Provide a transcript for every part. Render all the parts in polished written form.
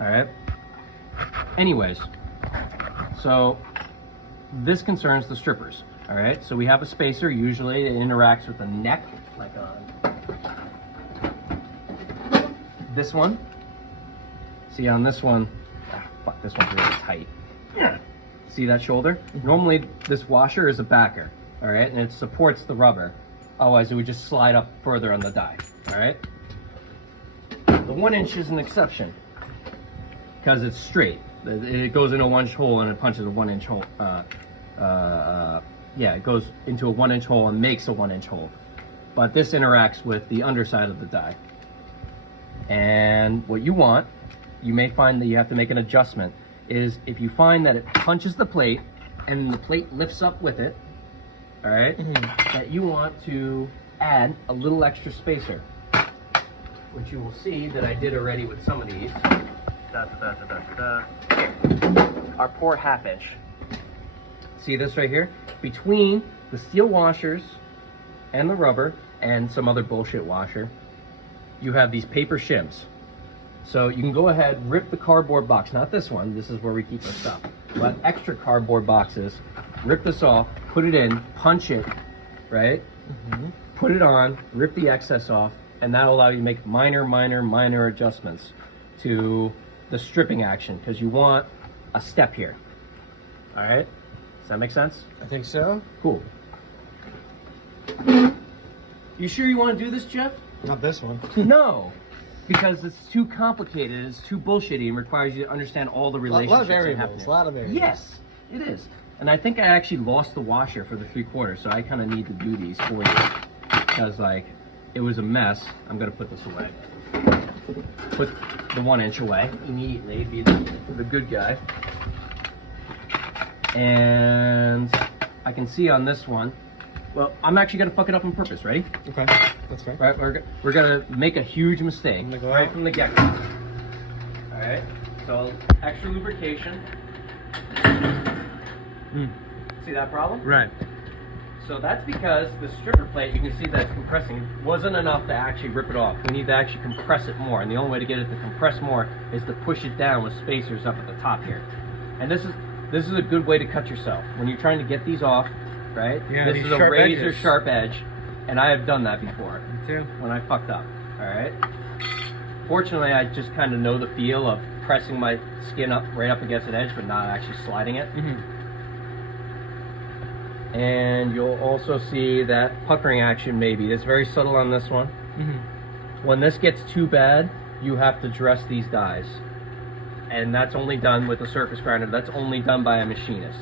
All right. Anyways, so this concerns the strippers. All right. So we have a spacer. Usually it interacts with the neck, like on this one. See on this one, fuck, this one's really tight. See that shoulder? Normally this washer is a backer, all right, and it supports the rubber. Otherwise it would just slide up further on the die, all right? The 1 inch is an exception because it's straight. It goes in a 1 inch hole and it punches a 1 inch hole. Yeah, it goes into a 1 inch hole and makes a 1 inch hole. But this interacts with the underside of the die. And what you want, you may find that you have to make an adjustment, is if you find that it punches the plate and the plate lifts up with it, all right, that you want to add a little extra spacer, which you will see that I did already with some of these. Our poor 1/2 inch. See this right here? Between the steel washers and the rubber and some other bullshit washer, you have these paper shims. So you can go ahead, rip the cardboard box, not this one, this is where we keep our stuff, but extra cardboard boxes, rip this off, put it in, punch it, right? Put it on, rip the excess off, and that'll allow you to make minor adjustments to the stripping action, because you want a step here. All right? Does that make sense? I think so. Cool. You sure you want to do this, Jeff? Not this one. No, because it's too complicated, it's too bullshitty, and requires you to understand all the relationships. A lot of that variables. happen. A lot of variables. Yes, it is. And I think I actually lost the washer for the 3/4, so I kind of need to do these for you. Because, like, it was a mess. I'm going to put this away. Put the 1 inch away immediately, be the good guy. And I can see on this one, well, I'm actually going to fuck it up on purpose. Ready? Okay, that's fair. Right, we're going to make a huge mistake I'm gonna go right out. from the get-go. All right, so extra lubrication. See that problem? Right. So that's because the stripper plate, you can see that it's compressing, wasn't enough to actually rip it off. We need to actually compress it more, and the only way to get it to compress more is to push it down with spacers up at the top here. And this is a good way to cut yourself when you're trying to get these off, right? Yeah, this these is a sharp razor edges. sharp edge, and I have done that before Me too. when I fucked up. All right. Fortunately, I just kind of know the feel of pressing my skin up right up against an edge, but not actually sliding it. And you'll also see that puckering action maybe. It's very subtle on this one. When this gets too bad, you have to dress these dies. And that's only done with a surface grinder. That's only done by a machinist.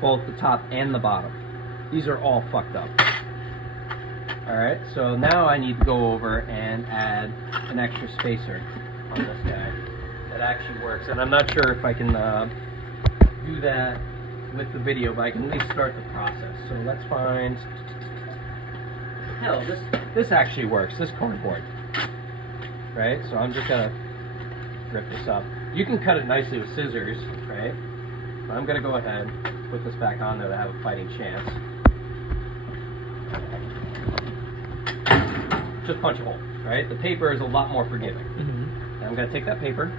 Both the top and the bottom. These are all fucked up. Alright, so now I need to go over and add an extra spacer on this guy. That actually works. And I'm not sure if I can do that with the video, but I can at least start the process. So let's find, hell, this actually works, this cardboard, right? So I'm just gonna rip this up. You can cut it nicely with scissors, right? But I'm gonna go ahead, put this back on there to have a fighting chance. Just punch a hole, right? The paper is a lot more forgiving. And I'm gonna take that paper,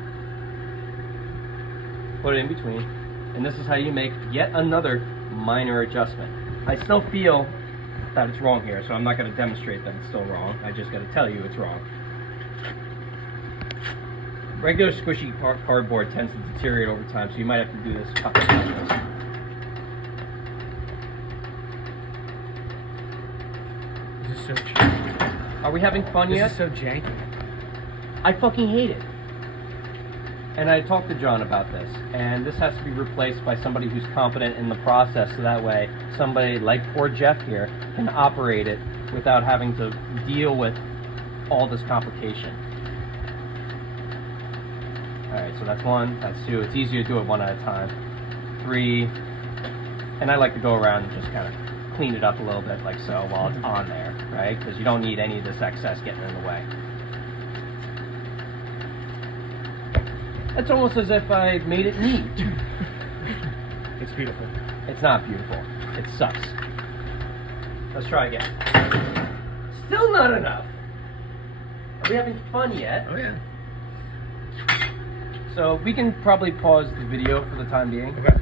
put it in between, and this is how you make yet another minor adjustment. I still feel that it's wrong here, so I'm not going to demonstrate that it's still wrong. I just got to tell you it's wrong. Regular squishy cardboard tends to deteriorate over time, so you might have to do this a couple of times. This is so janky. Are we having fun This yet? is so janky. I fucking hate it. And I talked to John about this, and this has to be replaced by somebody who's competent in the process, so that way somebody like poor Jeff here can operate it without having to deal with all this complication. Alright, so that's 1, that's 2. It's easier to do it one at a time. 3, and I like to go around and just kind of clean it up a little bit like so while it's on there, right? Because you don't need any of this excess getting in the way. It's almost as if I made it neat. It's beautiful. It's not beautiful. It sucks. Let's try again. Still not enough. Are we having fun yet? Oh yeah. So we can probably pause the video for the time being. Okay.